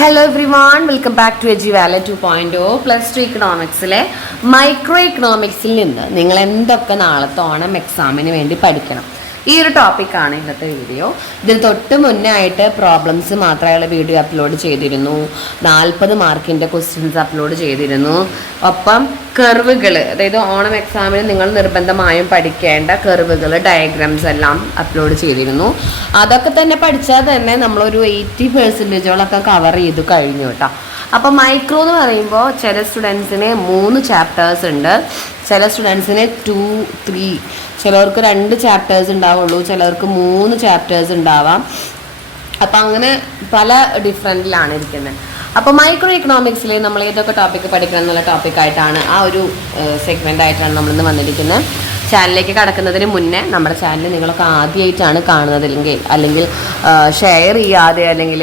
Hello everyone, welcome back to Eji Valley 2.0 plus two ഇക്കണോമിക്സിലെ micro ഇക്കണോമിക്സിൽ നിന്ന് നിങ്ങൾ എന്തൊക്കെ നാളത്തെ ഓണം എക്സാമിന് വേണ്ടി പഠിക്കണം. ഈ ഒരു ടോപ്പിക്കാണ് ഇന്നത്തെ വീഡിയോ. ഇതിന് തൊട്ട് മുന്നേ ആയിട്ട് പ്രോബ്ലംസ് മാത്രമായുള്ള വീഡിയോ അപ്ലോഡ് ചെയ്തിരുന്നു. 40 മാർക്കിൻ്റെ ക്വസ്റ്റ്യൻസ് അപ്ലോഡ് ചെയ്തിരുന്നു. ഒപ്പം കർവുകൾ, അതായത് ഓണം എക്സാമിന് നിങ്ങൾ നിർബന്ധമായും പഠിക്കേണ്ട കർവുകൾ, ഡയഗ്രാംസ് എല്ലാം അപ്ലോഡ് ചെയ്തിരുന്നു. അതൊക്കെ തന്നെ പഠിച്ചാൽ തന്നെ നമ്മളൊരു 80% കവർ ചെയ്ത് കഴിഞ്ഞു കേട്ടോ. അപ്പോൾ മൈക്രോ എന്ന് പറയുമ്പോൾ ചില സ്റ്റുഡൻസിന് 3 ചാപ്റ്റേഴ്സ് ഉണ്ട്, ചില സ്റ്റുഡൻസിന് 2, 3, ചിലവർക്ക് 2 ചാപ്റ്റേഴ്സ് ഉണ്ടാവുള്ളൂ, ചിലവർക്ക് 3 ചാപ്റ്റേഴ്സ് ഉണ്ടാവാം. അപ്പം അങ്ങനെ പല ഡിഫറൻറ്റിലാണ് ഇരിക്കുന്നത്. അപ്പോൾ മൈക്രോ ഇക്കണോമിക്സിൽ നമ്മൾ ഏതൊക്കെ ടോപ്പിക്ക് പഠിക്കണം എന്നുള്ള ടോപ്പിക്കായിട്ടാണ് ആ ഒരു സെഗ്മെൻ്റ് ആയിട്ടാണ് നമ്മളിന്ന് വന്നിരിക്കുന്നത്. ചാനലിലേക്ക് കടക്കുന്നതിന് മുന്നേ നമ്മുടെ ചാനൽ നിങ്ങളൊക്കെ ആദ്യമായിട്ടാണ് കാണുന്നതെങ്കിൽ, അല്ലെങ്കിൽ ഷെയർ ചെയ്യാതെ അല്ലെങ്കിൽ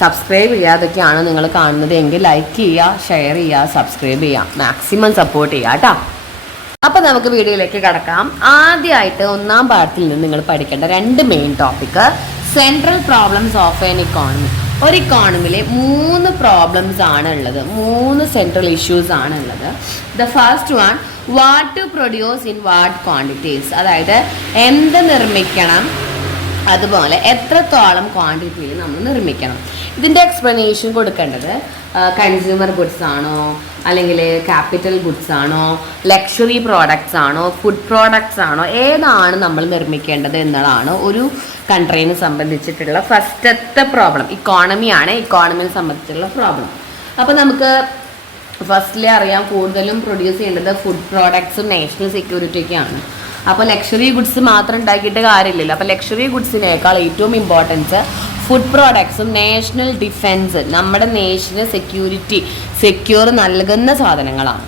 സബ്സ്ക്രൈബ് ചെയ്യാതൊക്കെയാണ് നിങ്ങൾ കാണുന്നത് എങ്കിൽ ലൈക്ക് ചെയ്യുക, ഷെയർ ചെയ്യുക, സബ്സ്ക്രൈബ് ചെയ്യുക, മാക്സിമം സപ്പോർട്ട് ചെയ്യുക കേട്ടോ. അപ്പോൾ നമുക്ക് വീഡിയോയിലേക്ക് കടക്കാം. ആദ്യമായിട്ട് 1ാം പാഠത്തിൽ നിന്ന് നിങ്ങൾ പഠിക്കേണ്ട 2 main topic central problems of N economy. ഒരു ഇക്കോണമിയിലെ 3 പ്രോബ്ലംസ് ആണ് ഉള്ളത്, 3 സെൻട്രൽ ഇഷ്യൂസ് ആണ് ഉള്ളത്. The first one, what to produce in what quantities, അതായത് എന്ത് നിർമ്മിക്കണം, അതുപോലെ എത്രത്തോളം ക്വാണ്ടിറ്റിയിൽ നമ്മൾ നിർമ്മിക്കണം. ഇതിൻ്റെ എക്സ്പ്ലനേഷൻ കൊടുക്കേണ്ടത് കൺസ്യൂമർ ഗുഡ്സ് ആണോ, അല്ലെങ്കിൽ ക്യാപിറ്റൽ ഗുഡ്സ് ആണോ, ലക്ഷറി പ്രോഡക്ട്സ് ആണോ, ഫുഡ് പ്രോഡക്ട്സ് ആണോ, ഏതാണ് നമ്മൾ നിർമ്മിക്കേണ്ടത് എന്നതാണ് ഒരു കൺട്രീനെ സംബന്ധിച്ചിട്ടുള്ള ഫസ്റ്റത്തെ പ്രോബ്ലം. ഇക്കോണമിയാണ്, ഇക്കോണമിയെ സംബന്ധിച്ചുള്ള പ്രോബ്ലം. അപ്പോൾ നമുക്ക് ഫസ്റ്റിലെ അറിയാം, കൂടുതലും പ്രൊഡ്യൂസ് ചെയ്യേണ്ടത് ഫുഡ് പ്രോഡക്ട്സും നാഷണൽ സെക്യൂരിറ്റിയൊക്കെയാണ്. അപ്പോൾ ലക്ഷറി ഗുഡ്സ് മാത്രം ഉണ്ടാക്കിയിട്ട് കാര്യമില്ലല്ലോ. അപ്പോൾ ലക്ഷറി ഗുഡ്സിനേക്കാൾ ഏറ്റവും ഇമ്പോർട്ടൻസ് ഫുഡ് പ്രോഡക്ട്സും നാഷണൽ ഡിഫെൻസ്, നമ്മുടെ നേഷന് സെക്യൂർ നൽകുന്ന സാധനങ്ങളാണ്.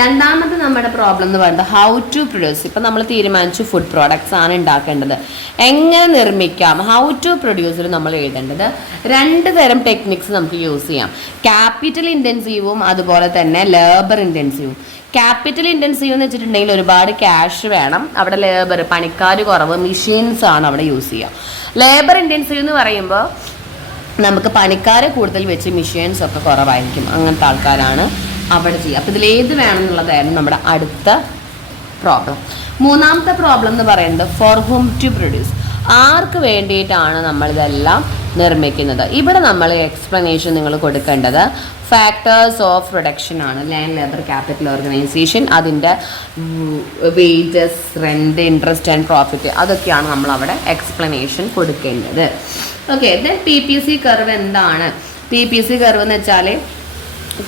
രണ്ടാമത്തെ നമ്മുടെ പ്രോബ്ലം എന്ന് പറയുന്നത് ഹൗ ടു പ്രൊഡ്യൂസ്. ഇപ്പം നമ്മൾ തീരുമാനിച്ചു ഫുഡ് പ്രോഡക്ട്സ് ആണ് ഉണ്ടാക്കേണ്ടത്, എങ്ങനെ നിർമ്മിക്കാം, ഹൗ ടു പ്രൊഡ്യൂസിൽ നമ്മൾ എഴുതേണ്ടത് 2 തരം ടെക്നിക്സ് നമുക്ക് യൂസ് ചെയ്യാം. ക്യാപിറ്റൽ ഇൻറ്റൻസീവും അതുപോലെ തന്നെ ലേബർ ഇൻറ്റൻസീവും. ക്യാപിറ്റൽ ഇൻറ്റൻസീവ് എന്ന് വെച്ചിട്ടുണ്ടെങ്കിൽ ഒരുപാട് ക്യാഷ് വേണം, അവിടെ ലേബർ, പണിക്കാർ കുറവ്, മെഷീൻസ് ആണ് അവിടെ യൂസ് ചെയ്യുക. ലേബർ ഇൻറ്റൻസീവ് എന്ന് പറയുമ്പോൾ നമുക്ക് പണിക്കാരെ കൂടുതൽ വെച്ച് മെഷീൻസ് ഒക്കെ കുറവായിരിക്കും, അങ്ങനത്തെ ആൾക്കാരാണ് അവിടെ ചെയ്യുക. അപ്പോൾ ഇതിലേത് വേണം എന്നുള്ളതായിരുന്നു നമ്മുടെ അടുത്ത പ്രോബ്ലം. 3ാമത്തെ പ്രോബ്ലം എന്ന് പറയുന്നത് ഫോർ ഹൂം ടു പ്രൊഡ്യൂസ്, ആർക്ക് വേണ്ടിയിട്ടാണ് നമ്മളിതെല്ലാം നിർമ്മിക്കുന്നത്. ഇവിടെ നമ്മൾ എക്സ്പ്ലനേഷൻ നിങ്ങൾ കൊടുക്കേണ്ടത് ഫാക്ടേഴ്സ് ഓഫ് പ്രൊഡക്ഷൻ ആണ്, ലാൻഡ്, ലേബർ, ക്യാപിറ്റൽ, ഓർഗനൈസേഷൻ, അതിൻ്റെ wages, rent, interest and profit, അതൊക്കെയാണ് നമ്മളവിടെ എക്സ്പ്ലനേഷൻ കൊടുക്കേണ്ടത്. ഓക്കെ, ദെൻ PPC കർവ് എന്താണ്? PPC കർവ് എന്ന് വെച്ചാൽ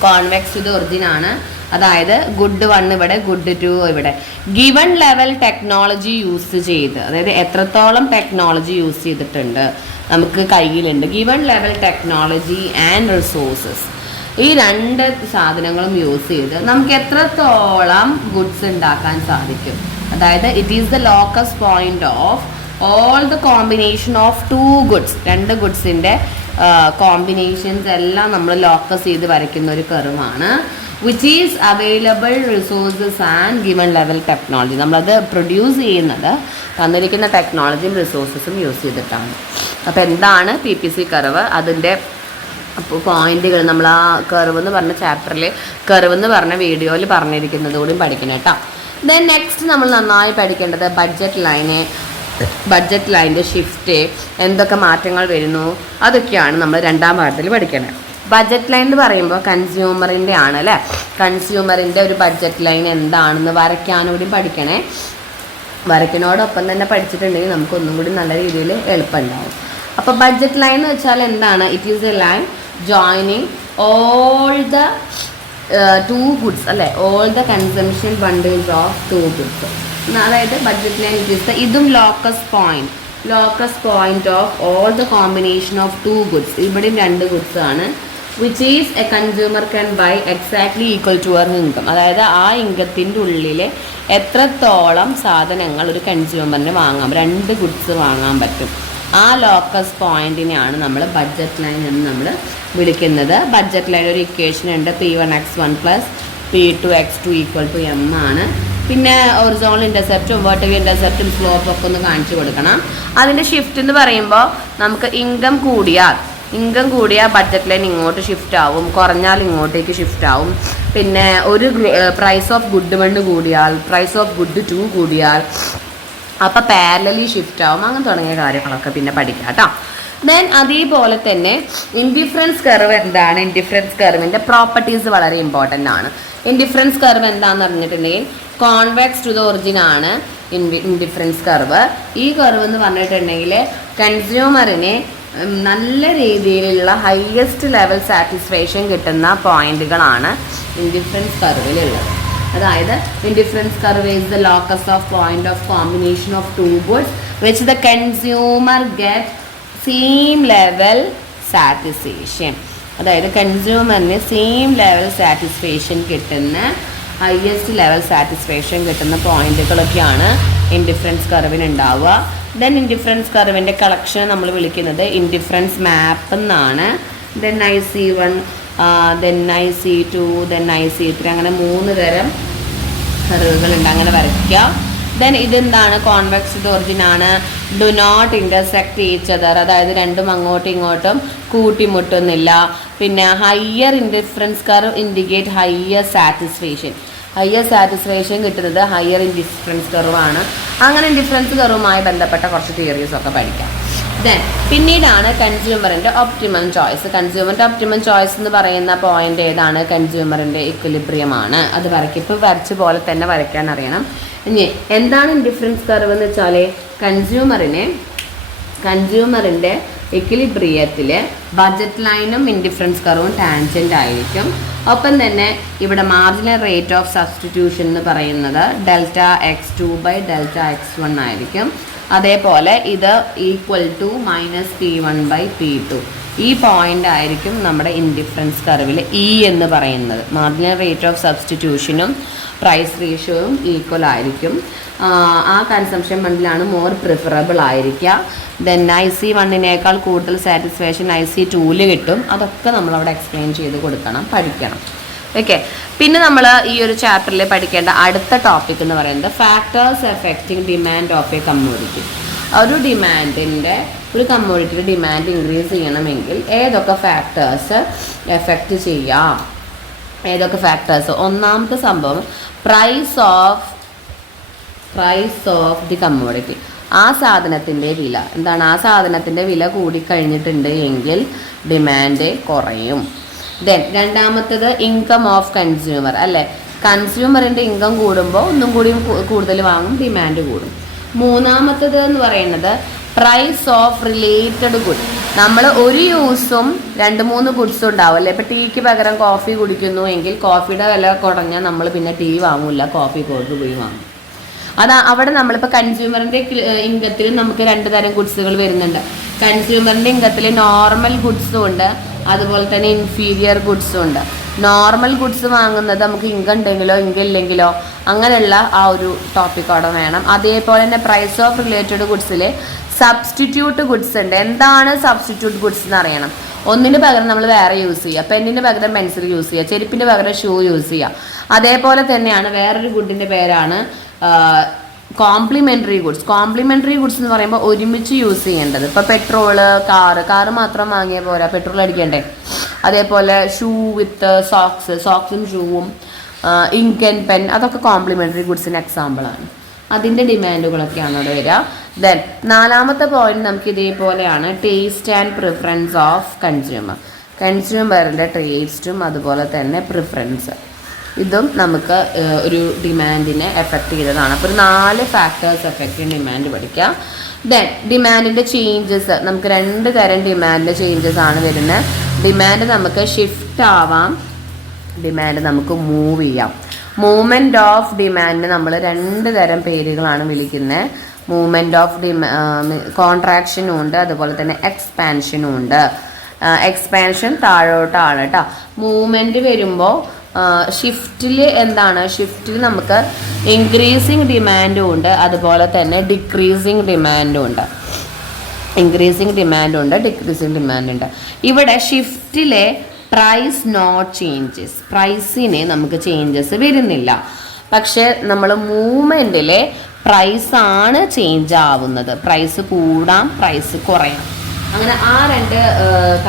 കോൺവെക്സ് ടു ദ ഒറിജിൻ ആണ്, അതായത് ഗുഡ് 1 ഇവിടെ, ഗുഡ് 2 ഇവിടെ. ഗിവൺ ലെവൽ ടെക്നോളജി യൂസ് ചെയ്ത്, അതായത് എത്രത്തോളം ടെക്നോളജി യൂസ് ചെയ്തിട്ടുണ്ട് നമുക്ക് കയ്യിലുണ്ട്. Given level technology and resources, ഈ 2 സാധനങ്ങളും യൂസ് ചെയ്ത് നമുക്ക് എത്രത്തോളം ഗുഡ്സ് ഉണ്ടാക്കാൻ സാധിക്കും. അതായത് it is the locus point of all the combination of 2 goods, 2 ഗുഡ്സിൻ്റെ കോമ്പിനേഷൻസ് എല്ലാം നമ്മൾ ലോക്കസ് ചെയ്ത് വരയ്ക്കുന്ന ഒരു കർവാണ്. Which is available resources and given level technology. നമ്മളത് പ്രൊഡ്യൂസ് ചെയ്യുന്നത് തന്നിരിക്കുന്ന ടെക്നോളജിയും റിസോഴ്സസും യൂസ് ചെയ്തിട്ടാണ്. അപ്പോൾ എന്താണ് PPC കർവ്, അതിൻ്റെ പോയിന്റുകൾ നമ്മൾ ആ കർവ് എന്ന് പറഞ്ഞ ചാപ്റ്ററിൽ, കർവ് എന്ന് പറഞ്ഞ വീഡിയോയിൽ പറഞ്ഞിരിക്കുന്നത് കൂടി പഠിക്കണം കേട്ടോ. ദെൻ നെക്സ്റ്റ് നമ്മൾ നന്നായി പഠിക്കേണ്ടത് ബഡ്ജറ്റ് ലൈന്, ബഡ്ജറ്റ് ലൈൻ്റെ ഷിഫ്റ്റ്, എന്തൊക്കെ മാറ്റങ്ങൾ വരുന്നു, അതൊക്കെയാണ് നമ്മൾ 2ാം പാഠത്തിൽ പഠിക്കേണ്ടത്. ബഡ്ജറ്റ് ലൈൻ എന്ന് പറയുമ്പോൾ കൺസ്യൂമറിൻ്റെ ആണ് അല്ലേ. കൺസ്യൂമറിൻ്റെ ഒരു ബഡ്ജറ്റ് ലൈൻ എന്താണെന്ന് വരയ്ക്കാനൂടി പഠിക്കണേ. വരയ്ക്കണോടൊപ്പം തന്നെ പഠിച്ചിട്ടുണ്ടെങ്കിൽ നമുക്കൊന്നും കൂടി നല്ല രീതിയിൽ എളുപ്പമുണ്ടാവും. അപ്പോൾ ബഡ്ജറ്റ് ലൈൻ എന്ന് വെച്ചാൽ എന്താണ്? It is a line joining all the 2 goods അല്ലേ, all the consumption bundles of 2 goods. അതായത് budget line it is the, ഇതും locus point of all the combination of 2 goods. ഇവിടെയും 2 ഗുഡ്സ് ആണ്. Which is a consumer can buy exactly equal to our income, അതായത് ആ ഇൻകത്തിൻ്റെ ഉള്ളിൽ എത്രത്തോളം സാധനങ്ങൾ ഒരു കൺസ്യൂമറിന് വാങ്ങാം, 2 ഗുഡ്സ് വാങ്ങാൻ പറ്റും. ആ ലോക്കസ് പോയിന്റിനെയാണ് നമ്മൾ ബഡ്ജറ്റ് ലൈൻ എന്ന് നമ്മൾ വിളിക്കുന്നത്. ബഡ്ജറ്റ് ലൈൻ ഒരു ഇക്വേഷൻ ഉണ്ട്, P1x1 + P2x2 = m ആണ്. പിന്നെ ഹൊറിസോണ്ടൽ ഇന്റർസെപ്റ്റും വെർട്ടിക്കൽ ഇന്റർസെപ്റ്റും സ്ലോപ്പ് ഒക്കെ ഒന്ന് കാണിച്ചു കൊടുക്കണം. അതിൻ്റെ ഷിഫ്റ്റ് എന്ന് പറയുമ്പോൾ നമുക്ക് ഇൻകം കൂടിയാൽ ഇൻകം കൂടിയാൽ ബഡ്ജറ്റ് ലൈൻ ഇങ്ങോട്ട് ഷിഫ്റ്റ് ആവും, കുറഞ്ഞാൽ ഇങ്ങോട്ടേക്ക് ഷിഫ്റ്റ് ആവും. പിന്നെ ഒരു പ്രൈസ് ഓഫ് ഗുഡ് 1 കൂടിയാൽ പ്രൈസ് ഓഫ് ഗുഡ് 2 കൂടിയാൽ അപ്പോൾ പാരലലി ഷിഫ്റ്റ് ആവും. അങ്ങനെ തുടങ്ങിയ കാര്യങ്ങളൊക്കെ പിന്നെ പഠിക്കാം കേട്ടോ. ദെൻ അതേപോലെ തന്നെ ഇൻഡിഫറൻസ് കർവ് എന്താണ്? ഇൻഡിഫറൻസ് കർവിൻ്റെ പ്രോപ്പർട്ടീസ് വളരെ ഇമ്പോർട്ടൻ്റ് ആണ്. ഇൻഡിഫറൻസ് കർവ് എന്താണെന്ന് പറഞ്ഞിട്ടുണ്ടെങ്കിൽ കോൺവെക്സ് ടു ദ ഒറിജിൻ ആണ് ഇൻഡിഫറൻസ് കർവ്. ഈ കർവ് എന്ന് പറഞ്ഞിട്ടുണ്ടെങ്കിൽ കൺസ്യൂമറിന് നല്ല രീതിയിലുള്ള ഹയസ്റ്റ് ലെവൽ സാറ്റിസ്ഫാക്ഷൻ കിട്ടുന്ന പോയിന്റുകളാണ് ഇൻഡിഫറൻസ് കർവിലുള്ളത്. അതായത് indifference curve is the locus of point of combination of two goods which the consumer get same level satisfaction. അതായത് കൺസ്യൂമറിന് സെയിം ലെവൽ സാറ്റിസ്ഫാക്ഷൻ കിട്ടുന്ന ഹയസ്റ്റ് ലെവൽ സാറ്റിസ്ഫാക്ഷൻ കിട്ടുന്ന പോയിന്റുകളൊക്കെയാണ് ഇൻഡിഫറൻസ് കർവിന് ഉണ്ടാവുക. ദെൻ ഇൻഡിഫറൻസ് കർവിൻ്റെ കളക്ഷൻ നമ്മൾ വിളിക്കുന്നത് ഇൻഡിഫറൻസ് മാപ്പ് എന്നാണ്. Then IC1, then IC2, then IC3 അങ്ങനെ 3 തരം കർവുകളുണ്ട്. അങ്ങനെ വരയ്ക്കുക. ദെൻ ഇതെന്താണ്? കോൺവെക്സ് ടു ഒറിജിൻ ആണ്. Do not intersect each other, അതായത് രണ്ടും അങ്ങോട്ടും ഇങ്ങോട്ടും കൂട്ടിമുട്ടുന്നില്ല. പിന്നെ higher indifference curve indicate higher satisfaction. Higher satisfaction കിട്ടുന്നത് ഹയർ ഇൻഡിഫറൻസ് കർവാണ്. അങ്ങനെ ഇൻഡിഫറൻസ് കർവുമായി ബന്ധപ്പെട്ട കുറച്ച് തിയറീസൊക്കെ പഠിക്കാം. ദെൻ പിന്നീടാണ് കൺസ്യൂമറിൻ്റെ ഒപ്റ്റിമം ചോയ്സ്. കൺസ്യൂമറിൻ്റെ ഒപ്റ്റിമം ചോയ്സ് എന്ന് പറയുന്ന പോയിന്റ് ഏതാണ്? കൺസ്യൂമറിൻ്റെ ഇക്വിലിബ്രിയമാണ്. അത് ഇപ്പോൾ വരച്ച പോലെ തന്നെ വരയ്ക്കാൻ അറിയണം. ഇനി എന്താണ് ഇൻഡിഫറൻസ് കർവ് എന്ന് വെച്ചാൽ കൺസ്യൂമറിൻ്റെ ഇക്വിലിബ്രിയത്തിൽ ബഡ്ജറ്റ് ലൈനും ഇൻഡിഫറൻസ് കർവും ടാൻജൻ്റ് ആയിരിക്കും. ഒപ്പം തന്നെ ഇവിടെ മാർജിനൽ റേറ്റ് ഓഫ് സബ്സ്റ്റിറ്റ്യൂഷൻ എന്ന് പറയുന്നത് Δx2/Δx1 ആയിരിക്കും. അതേപോലെ ഇത് ഈക്വൽ ടു -P1/P2. ഈ പോയിന്റ് ആയിരിക്കും നമ്മുടെ ഇൻഡിഫറൻസ് കർവിൽ എന്ന് പറയുന്നത്. മാർജിനൽ റേറ്റ് ഓഫ് സബ്സ്റ്റിറ്റ്യൂഷനും പ്രൈസ് റേഷ്യോയും ഈക്വൽ ആയിരിക്കും. ആ കൺസംഷൻ ബണ്ടിലാണ് മോർ പ്രിഫറബിൾ ആയിരിക്കുക. ദെൻ IC1 കൂടുതൽ സാറ്റിസ്ഫാക്ഷൻ IC2 കിട്ടും. അതൊക്കെ നമ്മളവിടെ എക്സ്പ്ലെയിൻ ചെയ്ത് പഠിക്കണം. ഓക്കെ. പിന്നെ നമ്മൾ ഈ ഒരു ചാപ്റ്ററിൽ പഠിക്കേണ്ട അടുത്ത ടോപ്പിക് എന്ന് പറയുന്നത് factors affecting demand of A commodity. ഒരു കമ്മോഡിറ്റിയുടെ ഡിമാൻഡ് ഇൻക്രീസ് ചെയ്യണമെങ്കിൽ ഏതൊക്കെ ഫാക്ടേഴ്സ് എഫക്റ്റ് ചെയ്യാം? ഏതൊക്കെ ഫാക്ടേഴ്സ്? ഒന്നാമത്തെ സംഭവം പ്രൈസ് ഓഫ് ദി കമ്മോഡിറ്റി. ആ സാധനത്തിൻ്റെ വില എന്താണ്? ആ സാധനത്തിൻ്റെ വില കൂടിക്കഴിഞ്ഞിട്ടുണ്ട് എങ്കിൽ ഡിമാൻഡ് കുറയും. ദെൻ രണ്ടാമത്തേത് ഇൻകം ഓഫ് കൺസ്യൂമർ, അല്ലേ? കൺസ്യൂമറിൻ്റെ ഇൻകം കൂടുമ്പോൾ ഒന്നും കൂടി കൂടുതൽ വാങ്ങും, ഡിമാൻഡ് കൂടും. മൂന്നാമത്തേത് എന്ന് പറയുന്നത് പ്രൈസ് ഓഫ് റിലേറ്റഡ് ഗുഡ്. നമ്മൾ ഒരു യൂസും 2-3 ഗുഡ്സും ഉണ്ടാവും, അല്ലേ? ഇപ്പോൾ ടീക്ക് പകരം കോഫി കുടിക്കുന്നു എങ്കിൽ കോഫിയുടെ വില കുറഞ്ഞാൽ നമ്മൾ പിന്നെ ടീ വാങ്ങില്ല, കോഫി കോട്ട് പോയി വാങ്ങും. അവിടെ നമ്മളിപ്പോൾ കൺസ്യൂമറിൻ്റെ ഇൻകത്തിൽ നമുക്ക് 2 തരം ഗുഡ്സുകൾ വരുന്നുണ്ട്. കൺസ്യൂമറിൻ്റെ ഇൻകത്തിൽ നോർമൽ ഗുഡ്സും ഉണ്ട്, അതുപോലെ തന്നെ ഇൻഫീരിയർ ഗുഡ്സും ഉണ്ട്. നോർമൽ ഗുഡ്സ് വാങ്ങുന്നത് നമുക്ക് ഇൻകം ഉണ്ടെങ്കിലോ ഇൻകം ഇല്ലെങ്കിലോ അങ്ങനെയുള്ള ആ ഒരു ടോപ്പിക് അവിടെ വേണം. അതേപോലെ തന്നെ പ്രൈസ് ഓഫ് റിലേറ്റഡ് ഗുഡ്സിൽ സബ്സ്റ്റിറ്റ്യൂട്ട് ഗുഡ്സ് ഉണ്ട്. എന്താണ് സബ്സ്റ്റിറ്റ്യൂട്ട് ഗുഡ്സ് എന്ന് അറിയണം. ഒന്നിന് പകരം നമ്മൾ വേറെ യൂസ് ചെയ്യുക, പെന്നിന് പകരം പെൻസിൽ യൂസ് ചെയ്യുക, ചെരുപ്പിന് പകരം ഷൂ യൂസ് ചെയ്യുക. അതേപോലെ തന്നെയാണ് വേറൊരു ഗുഡിൻ്റെ പേരാണ് കോംപ്ലിമെൻ്ററി ഗുഡ്സ്. കോംപ്ലിമെൻ്ററി ഗുഡ്സ് എന്ന് പറയുമ്പോൾ ഒരുമിച്ച് യൂസ് ചെയ്യേണ്ടത്. ഇപ്പോൾ പെട്രോള്, കാറ് മാത്രം വാങ്ങിയ പോരാ, പെട്രോൾ അടിക്കണ്ടേ? അതേപോലെ ഷൂ വിത്ത് സോക്സും ഷൂവും, ഇങ്ക് ആൻഡ് പെൻ, അതൊക്കെ കോംപ്ലിമെൻ്ററി ഗുഡ്സിന് എക്സാമ്പിളാണ്. അതിൻ്റെ ഡിമാൻഡുകളൊക്കെയാണ് അവിടെ വരിക. ദെൻ നാലാമത്തെ പോയിന്റ് നമുക്ക് ഇതേപോലെയാണ് ടേസ്റ്റ് ആൻഡ് പ്രിഫറൻസ് ഓഫ് കൺസ്യൂമറിൻ്റെ ടേസ്റ്റും അതുപോലെ തന്നെ പ്രിഫറൻസ്. ഇതും നമുക്ക് ഒരു ഡിമാൻഡിനെ എഫക്റ്റ് ചെയ്തതാണ്. അപ്പോൾ ഒരു 4 ഫാക്ടേഴ്സ് എഫക്റ്റ് ചെയ്യുന്ന ഡിമാൻഡ് പഠിക്കുക. ദെൻ ഡിമാൻഡിൻ്റെ ചേഞ്ചസ്, നമുക്ക് 2 തരം ഡിമാൻഡിൻ്റെ ചേഞ്ചസ് ആണ് വരുന്നത്. ഡിമാൻഡ് നമുക്ക് ഷിഫ്റ്റ് ആവാം, ഡിമാൻഡ് നമുക്ക് മൂവ് ചെയ്യാം. മൂവ്മെൻറ്റ് ഓഫ് ഡിമാൻഡ് നമ്മൾ 2 തരം പേരുകളാണ് വിളിക്കുന്നത്. മൂവ്മെൻറ്റ് ഓഫ് കോൺട്രാക്ഷനും ഉണ്ട്, അതുപോലെ തന്നെ എക്സ്പാൻഷനും ഉണ്ട്. എക്സ്പാൻഷൻ താഴോട്ടാണ് കേട്ടോ. മൂവ്മെൻറ്റ് വരുമ്പോൾ ഷിഫ്റ്റിൽ ഷിഫ്റ്റിൽ നമുക്ക് ഇൻക്രീസിങ് ഡിമാൻഡും ഉണ്ട്, അതുപോലെ തന്നെ ഡിക്രീസിങ് ഡിമാൻഡും ഉണ്ട്. ഡിക്രീസിങ് ഡിമാൻഡ് ഉണ്ട്. ഇവിടെ ഷിഫ്റ്റിലെ പ്രൈസ് നോട്ട് ചേഞ്ചസ്, പ്രൈസിന് നമുക്ക് ചേഞ്ചസ് വരുന്നില്ല. പക്ഷേ നമ്മൾ മൂവ്മെൻറ്റിലെ പ്രൈസാണ് ചേഞ്ച് ആവുന്നത്. പ്രൈസ് കൂടാം, പ്രൈസ് കുറയാം. അങ്ങനെ ആ രണ്ട്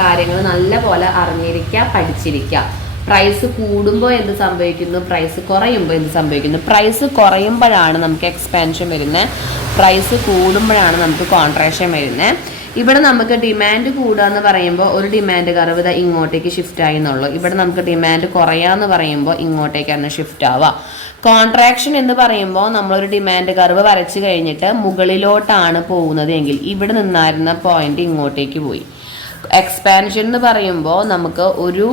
കാര്യങ്ങൾ നല്ല പോലെ അറിഞ്ഞിരിക്കുക, പഠിച്ചിരിക്കുക. പ്രൈസ് കൂടുമ്പോൾ എന്ത് സംഭവിക്കുന്നു, പ്രൈസ് കുറയുമ്പോൾ എന്ത് സംഭവിക്കുന്നു. പ്രൈസ് കുറയുമ്പോഴാണ് നമുക്ക് എക്സ്പാൻഷൻ വരുന്നത്, പ്രൈസ് കൂടുമ്പോഴാണ് നമുക്ക് കോൺട്രാക്ഷൻ വരുന്നത്. ഇവിടെ നമുക്ക് ഡിമാൻഡ് കൂടുക എന്ന് പറയുമ്പോൾ ഒരു ഡിമാൻഡ് കർവ് ഇങ്ങോട്ടേക്ക് ഷിഫ്റ്റ് ആയി എന്നുള്ളൂ. ഇവിടെ നമുക്ക് ഡിമാൻഡ് കുറയാന്ന് പറയുമ്പോൾ ഇങ്ങോട്ടേക്കാണ് ഷിഫ്റ്റ് ആവുക. കോൺട്രാക്ഷൻ എന്ന് പറയുമ്പോൾ നമ്മളൊരു ഡിമാൻഡ് കർവ് വരച്ച് കഴിഞ്ഞിട്ട് മുകളിലോട്ടാണ് പോകുന്നത് എങ്കിൽ ഇവിടെ നിന്നായിരുന്ന പോയിന്റ് ഇങ്ങോട്ടേക്ക് പോയി. എക്സ്പാൻഷൻ എന്ന് പറയുമ്പോൾ നമുക്ക് ഒരു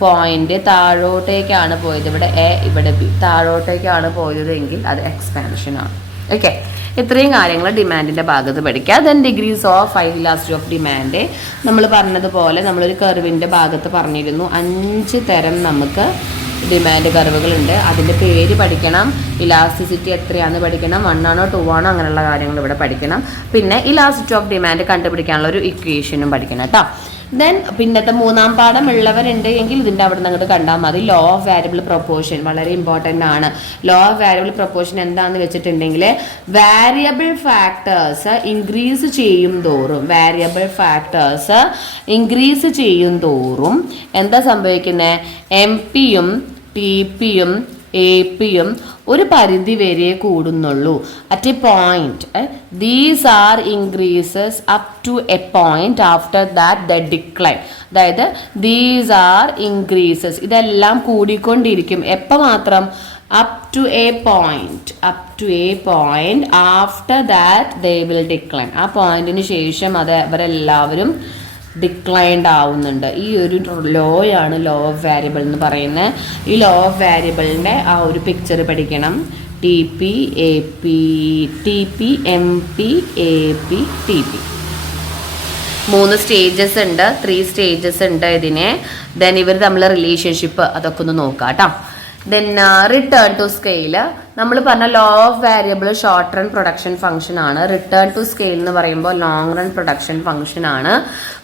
പോയിന്റ് താഴോട്ടേക്കാണ് പോയത്, ഇവിടെ എ ഇവിടെ ബി, താഴോട്ടേക്കാണ് പോയതെങ്കിൽ അത് എക്സ്പാൻഷനാണ്. ഓക്കെ, ഇത്രയും കാര്യങ്ങൾ ഡിമാൻഡിൻ്റെ ഭാഗത്ത് പഠിക്കുക. Then degrees of elasticity of demand നമ്മൾ പറഞ്ഞതുപോലെ നമ്മളൊരു കർവിൻ്റെ ഭാഗത്ത് പറഞ്ഞിരുന്നു 5 തരം നമുക്ക് ഡിമാൻഡ് കർവുകളുണ്ട്. അതിൻ്റെ പേര് പഠിക്കണം, ഇലാസ്റ്റിസിറ്റി എത്രയാണെന്ന് പഠിക്കണം, 1 ആണോ 2 ആണോ അങ്ങനെയുള്ള കാര്യങ്ങൾ ഇവിടെ പഠിക്കണം. പിന്നെ ഇലാസ്റ്റിസിറ്റി ഓഫ് ഡിമാൻഡ് കണ്ടുപിടിക്കാനുള്ള ഒരു ഇക്വേഷനും പഠിക്കണം കേട്ടോ. ദെൻ പിന്നത്തെ 3-ാം പാഠം ഉള്ളവരുണ്ട് എങ്കിൽ ഇതിൻ്റെ അവിടെ നിന്ന് അങ്ങോട്ട് കണ്ടാൽ മതി. ലോ ഓഫ് വാരിയബിൾ പ്രൊപ്പോർഷൻ വളരെ ഇമ്പോർട്ടൻ്റ് ആണ്. ലോ ഓഫ് വാരിയബിൾ പ്രൊപ്പോർഷൻ എന്താണെന്ന് വെച്ചിട്ടുണ്ടെങ്കിൽ വാരിയബിൾ ഫാക്ടേഴ്സ് ഇൻക്രീസ് ചെയ്യും തോറും, വാരിയബിൾ ഫാക്ടേഴ്സ് ഇൻക്രീസ് ചെയ്യും തോറും എന്താ സംഭവിക്കുന്നത്, എം പിയും ടി പിയും എ പിയും ഒരു പരിധി വരെ കൂടുന്നുള്ളൂ. At a point these are increases up to a point after that the decline. അതായത് ദീസ് ആർ ഇൻക്രീസസ് ഇതെല്ലാം കൂടിക്കൊണ്ടിരിക്കും. എപ്പോൾ മാത്രം, up to a point after that they will decline. ആ പോയിന്റിന് ശേഷം അത് അവരെല്ലാവരും ഡിക്ലൈൻഡ് ആവുന്നുണ്ട്. ഈ ഒരു ലോയാണ് ലോ ഓഫ് വാരിയബിൾ എന്ന് പറയുന്നത്. ഈ ലോ ഓഫ് വാരിയബിളിൻ്റെ ആ ഒരു പിക്ചർ പഠിക്കണം. T P A P, T P M P A P T P 3 stages ഉണ്ട്, 3 സ്റ്റേജസ് ഉണ്ട് ഇതിനെ. ദെൻ ഇവർ തമ്മിലുള്ള റിലേഷൻഷിപ്പ് അതൊക്കെ ഒന്ന് നോക്കാം കേട്ടോ. ദെൻ റിട്ടേൺ ടു സ്കെയിൽ നമ്മൾ പറഞ്ഞ law of variable short run production function ആണ്. റിട്ടേൺ ടു സ്കെയിൽ എന്ന് പറയുമ്പോൾ ലോങ് റൺ പ്രൊഡക്ഷൻ ഫംഗ്ഷൻ ആണ്.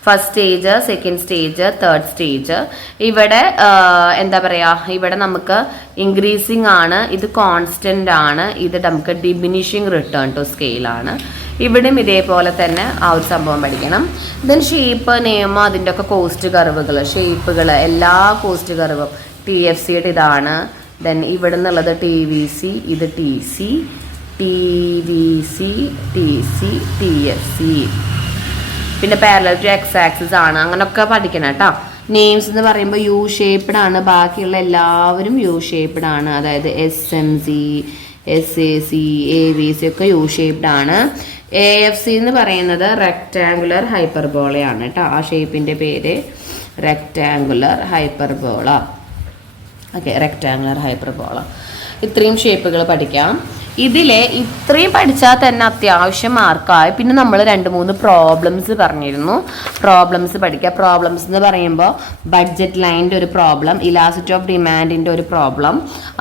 First stage, second stage, third stage. ഇവിടെ എന്താ പറയുക, ഇവിടെ നമുക്ക് ഇൻക്രീസിങ് ആണ്, ഇത് കോൺസ്റ്റന്റ് ആണ്, ഇത് നമുക്ക് ഡിമിനിഷിങ് റിട്ടേൺ ടു സ്കെയിൽ ആണ്. ഇവിടെയും ഇതേപോലെ തന്നെ ആ ഒരു സംഭവം പഠിക്കണം. ദെൻ ഷേപ്പ്, നിയമം, അതിൻ്റെ ഒക്കെ കോസ്റ്റ് കർവുകൾ, ഷേപ്പുകൾ, എല്ലാ കോസ്റ്റ് കർവും ടി എഫ് സിയുടെ ഇതാണ്. ദെൻ ഇവിടെ നിന്നുള്ളത് ടി വി സി, ഇത് T C, T V C, T C, T F C. പിന്നെ പാരലൽ ടു എക്സ് ആക്സിസ് ആണ്. അങ്ങനെയൊക്കെ പഠിക്കണം കേട്ടോ. നെയിംസ് എന്ന് പറയുമ്പോൾ യു ഷേപ്പ്ഡ് ആണ്, ബാക്കിയുള്ള എല്ലാവരും യു ഷേപ്പ്ഡ് ആണ്. അതായത് S M C, S A C, A V C ഒക്കെ യു ഷേപ്പ്ഡ് ആണ്. എ എഫ് സി എന്ന് പറയുന്നത് റെക്റ്റാങ്കുലർ ഹൈപ്പർബോളയാണ് കേട്ടോ. ആ ഷേപ്പിൻ്റെ പേര് rectangular hyperbola. Okay, rectangular hyperbola. ഇത്രയും ഷേപ്പുകൾ പഠിക്കാം. ഇതിലെ ഇത്രയും പഠിച്ചാൽ തന്നെ അത്യാവശ്യം മാർക്കായി. പിന്നെ നമ്മൾ 2-3 പ്രോബ്ലംസ് പറഞ്ഞിരുന്നു. പ്രോബ്ലംസ് പഠിക്കുക. പ്രോബ്ലംസ് എന്ന് പറയുമ്പോൾ ബഡ്ജറ്റ് ലൈനിൻ്റെ ഒരു പ്രോബ്ലം, ഇലാസ്റ്റിസിറ്റി ഓഫ് ഡിമാൻഡിൻ്റെ ഒരു പ്രോബ്ലം,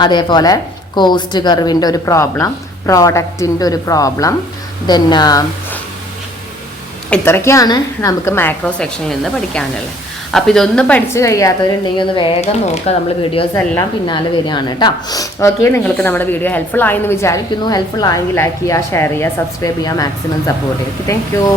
അതേപോലെ കോസ്റ്റ് കർവിൻ്റെ ഒരു പ്രോബ്ലം, പ്രോഡക്റ്റിൻ്റെ ഒരു പ്രോബ്ലം. ദെൻ ഇത്രയൊക്കെയാണ് നമുക്ക് മാക്രോ സെക്ഷനിൽ നിന്ന് പഠിക്കാനുള്ളത്. അപ്പോൾ ഇതൊന്നും പഠിച്ച് കഴിയാത്തവരുണ്ടെങ്കിൽ ഒന്ന് വേഗം നോക്കുക. നമ്മൾ വീഡിയോസ് എല്ലാം പിന്നാലെ വരികയാണ് കേട്ടോ. ഓക്കെ, നിങ്ങൾക്ക് നമ്മുടെ വീഡിയോ ഹെൽപ്ഫുൾ ആയെന്ന് വിചാരിക്കുന്നു. ഹെൽപ്ഫുൾ ആയെങ്കിൽ ലൈക്ക് ചെയ്യുക, ഷെയർ ചെയ്യുക, സബ്സ്ക്രൈബ് ചെയ്യുക, മാക്സിമം സപ്പോർട്ട് ചെയ്യുക. Thank you.